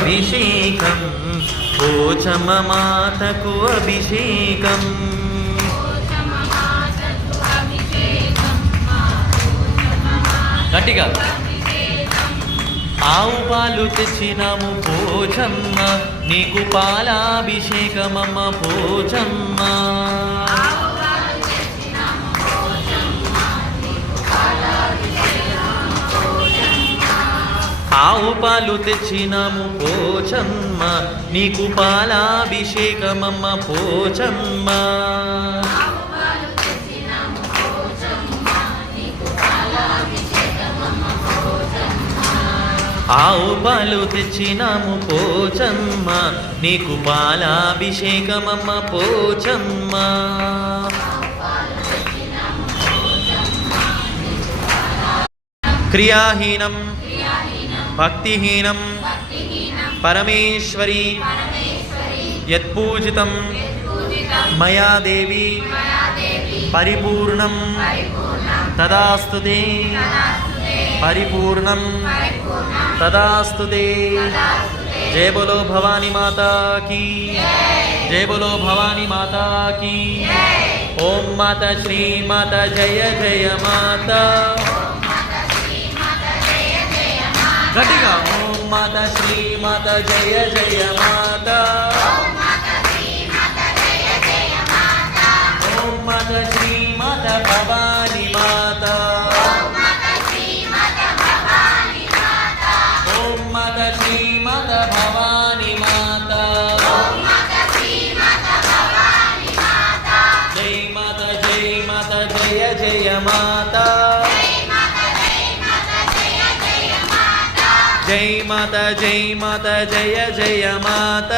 అభిషేకం పోచమ్మ మాతకు అభిషేకం గట్టిగా ఆవు పాలు తెచ్చినాము పోచమ్మ నీకు పాలాభిషేకమమ్మ పోచమ్మ ఆవు పాలు తెచ్చినాము పోచమ్మ నీకు పాలాభిషేకమమ్మ పోచమ్మ ఆవు పాలు తెచ్చినాము పోచమ్మ నీకు పాలాభిషేకమమ్మ పోచమ్మ క్రియాహీనం భక్తిహీనం పరమేశ్వరి యత్పూజితం మయా దేవి పరిపూర్ణం తదాస్తుతే పరిపూర్ణం తదాస్తుతే జయ బోలో భవానీ మాతా కీ జయ బోలో భవానీ మాతా కీ ఓం మాత శ్రీ మాత జయ జయ మాత గట్టిగా ఓం మాత శ్రీ మాత జయ జయ మాత ఓం మాత శ్రీ మాత భవానీ మాత ఓం మాత శ్రీ మాత భవానీ మాత జై మాత జయ జయ మాత జై మాత జయ జయ మాత